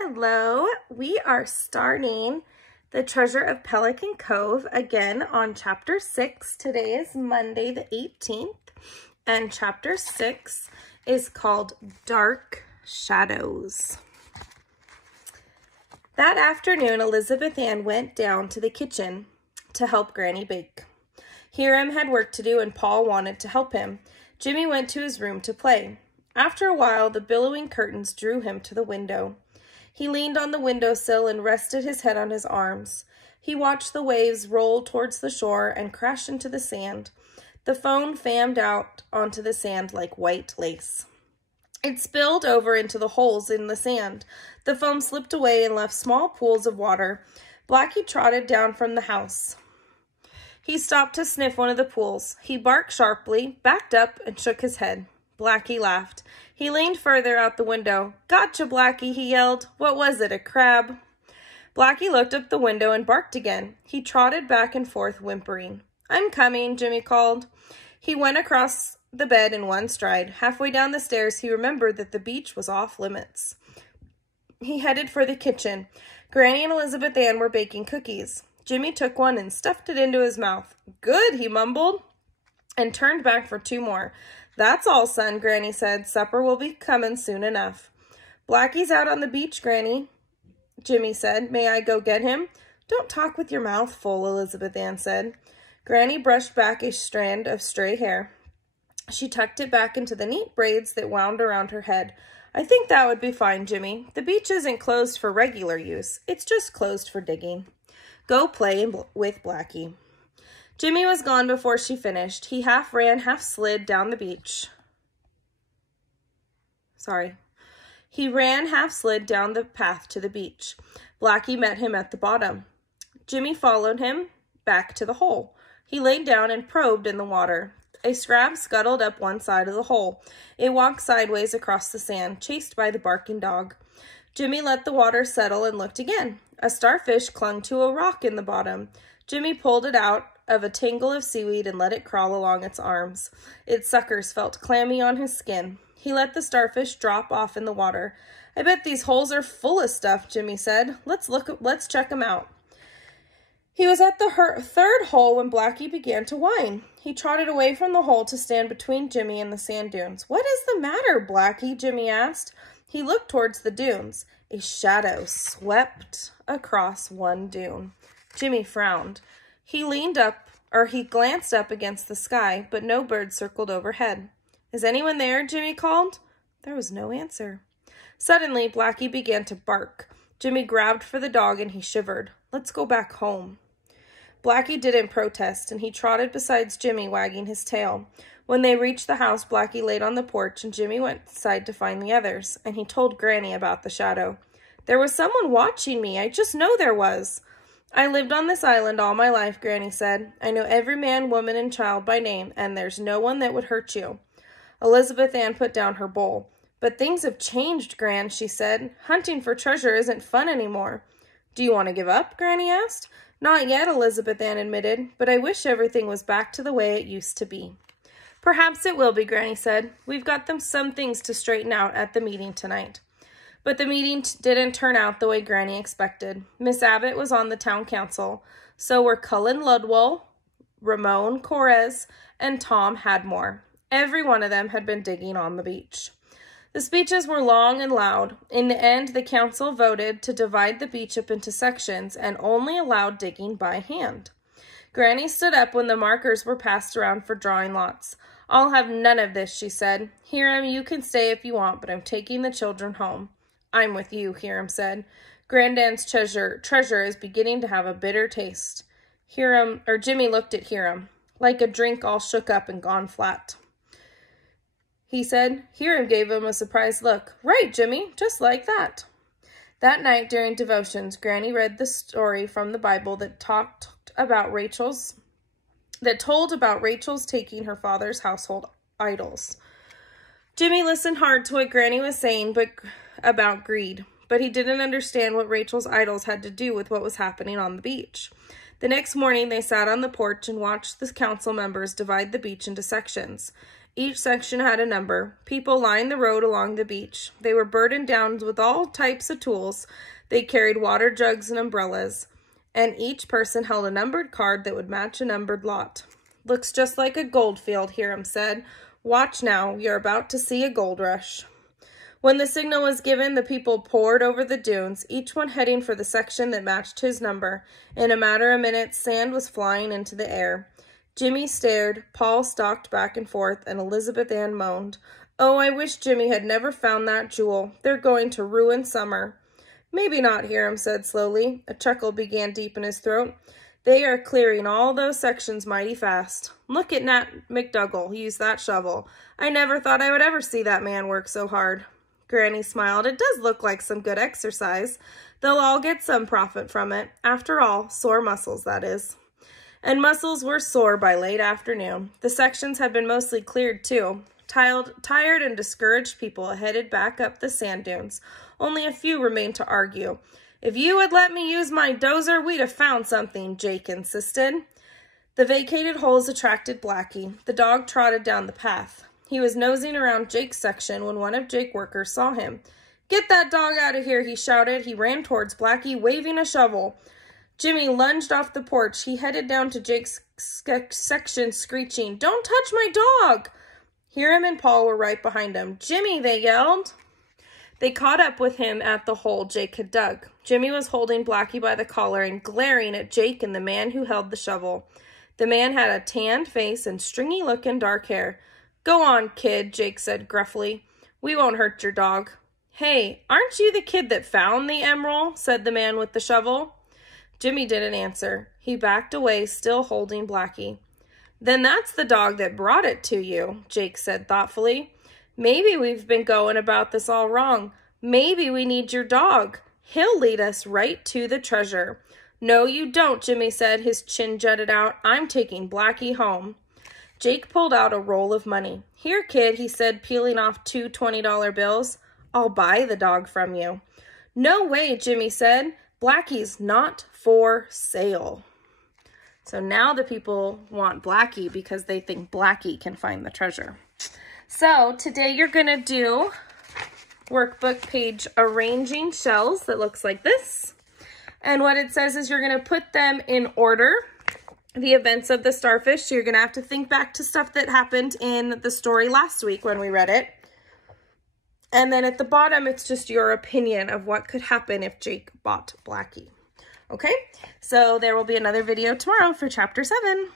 Hello, we are starting the Treasure of Pelican Cove again on chapter 6. Today is Monday the 18th, and chapter 6 is called Dark Shadows. That afternoon, Elizabeth Ann went down to the kitchen to help Granny bake. Hiram had work to do and Paul wanted to help him. Jimmy went to his room to play. After a while, the billowing curtains drew him to the window. He leaned on the windowsill and rested his head on his arms. He watched the waves roll towards the shore and crash into the sand. The foam foamed out onto the sand like white lace. It spilled over into the holes in the sand. The foam slipped away and left small pools of water. Blackie trotted down from the house. He stopped to sniff one of the pools. He barked sharply, backed up, and shook his head. Blackie laughed. He leaned further out the window. "Gotcha, Blackie," he yelled. "What was it, a crab?" Blackie looked up the window and barked again. He trotted back and forth, whimpering. "I'm coming," Jimmy called. He went across the bed in one stride. Halfway down the stairs, he remembered that the beach was off limits. He headed for the kitchen. Granny and Elizabeth Ann were baking cookies. Jimmy took one and stuffed it into his mouth. "Good," he mumbled, and turned back for two more. "That's all, son," Granny said. "Supper will be coming soon enough." "Blackie's out on the beach, Granny," Jimmy said. "May I go get him?" "Don't talk with your mouth full," Elizabeth Ann said. Granny brushed back a strand of stray hair. She tucked it back into the neat braids that wound around her head. "I think that would be fine, Jimmy. The beach isn't closed for regular use. It's just closed for digging. Go play with Blackie." Jimmy was gone before she finished. He half ran, half slid down the beach. He ran, half slid down the path to the beach. Blackie met him at the bottom. Jimmy followed him back to the hole. He laid down and probed in the water. A scrab scuttled up one side of the hole. It walked sideways across the sand, chased by the barking dog. Jimmy let the water settle and looked again. A starfish clung to a rock in the bottom. Jimmy pulled it out of a tangle of seaweed and let it crawl along its arms. Its suckers felt clammy on his skin. He let the starfish drop off in the water. "I bet these holes are full of stuff," Jimmy said. Let's check them out." He was at the third hole when Blackie began to whine. He trotted away from the hole to stand between Jimmy and the sand dunes. "What is the matter, Blackie?" Jimmy asked. He looked towards the dunes. A shadow swept across one dune. Jimmy frowned. He glanced up against the sky, but no bird circled overhead. "Is anyone there?" Jimmy called. There was no answer. Suddenly, Blackie began to bark. Jimmy grabbed for the dog and he shivered. "Let's go back home." Blackie didn't protest, and he trotted beside Jimmy, wagging his tail. When they reached the house, Blackie laid on the porch, and Jimmy went inside to find the others, and he told Granny about the shadow. "There was someone watching me. I just know there was." "I lived on this island all my life," Granny said. "I know every man, woman, and child by name, and there's no one that would hurt you." Elizabeth Ann put down her bowl. "But things have changed, Gran," she said. "Hunting for treasure isn't fun anymore." "Do you want to give up?" Granny asked. "Not yet," Elizabeth Ann admitted, "but I wish everything was back to the way it used to be." "Perhaps it will be," Granny said. "We've got some things to straighten out at the meeting tonight." But the meeting didn't turn out the way Granny expected. Miss Abbott was on the town council. So were Cullen Ludwell, Ramon Correz, and Tom Hadmore. Every one of them had been digging on the beach. The speeches were long and loud. In the end, the council voted to divide the beach up into sections and only allowed digging by hand. Granny stood up when the markers were passed around for drawing lots. "I'll have none of this," she said. "Hiram, you can stay if you want, but I'm taking the children home." "I'm with you," Hiram said. "Granddad's treasure is beginning to have a bitter taste." Jimmy looked at Hiram. "Like a drink all shook up and gone flat," he said. Hiram gave him a surprised look. "Right, Jimmy, just like that." That night during devotions, Granny read the story from the Bible that told about Rachel's taking her father's household idols. Jimmy listened hard to what Granny was saying about greed, but he didn't understand what Rachel's idols had to do with what was happening on the beach. The next morning, they sat on the porch and watched the council members divide the beach into sections. Each section had a number. People lined the road along the beach. They were burdened down with all types of tools. They carried water jugs and umbrellas. And each person held a numbered card that would match a numbered lot. Looks just like a gold field, Hiram said. Watch now, you're about to see a gold rush. When the signal was given, the people poured over the dunes, each one heading for the section that matched his number. In a matter of minutes, sand was flying into the air. Jimmy stared, Paul stalked back and forth, and Elizabeth Ann moaned. Oh, I wish Jimmy had never found that jewel. They're going to ruin summer. Maybe not, Hiram said slowly. A chuckle began deep in his throat. They are clearing all those sections mighty fast. Look at Nat McDougall use that shovel. I never thought I would ever see that man work so hard. Granny smiled. It does look like some good exercise. They'll all get some profit from it. After all, sore muscles, that is. And muscles were sore by late afternoon. The sections had been mostly cleared, too. Tired and discouraged people headed back up the sand dunes. Only a few remained to argue. If you had let me use my dozer, we'd have found something, Jake insisted. The vacated holes attracted Blackie. The dog trotted down the path. He was nosing around Jake's section when one of Jake's workers saw him. Get that dog out of here, he shouted. He ran towards Blackie, waving a shovel. Jimmy lunged off the porch. He headed down to Jake's section, screeching, Don't touch my dog! Hiram and Paul were right behind him. Jimmy, they yelled. They caught up with him at the hole Jake had dug. Jimmy was holding Blackie by the collar and glaring at Jake and the man who held the shovel. The man had a tanned face and stringy-looking dark hair. Go on, kid, Jake said gruffly. We won't hurt your dog. Hey, aren't you the kid that found the emerald? Said the man with the shovel. Jimmy didn't answer. He backed away, still holding Blackie. Then that's the dog that brought it to you, Jake said thoughtfully. Maybe we've been going about this all wrong. Maybe we need your dog. He'll lead us right to the treasure. No, you don't, Jimmy said, his chin jutted out. I'm taking Blackie home. Jake pulled out a roll of money. Here, kid, he said, peeling off two $20 bills. I'll buy the dog from you. No way, Jimmy said. Blackie's not for sale. So now the people want Blackie because they think Blackie can find the treasure. So today you're going to do workbook page arranging shells that looks like this. And what it says is you're going to put them in order, the events of the starfish. So you're going to have to think back to stuff that happened in the story last week when we read it. And then at the bottom, it's just your opinion of what could happen if Jake bought Blackie. Okay, so there will be another video tomorrow for chapter 7.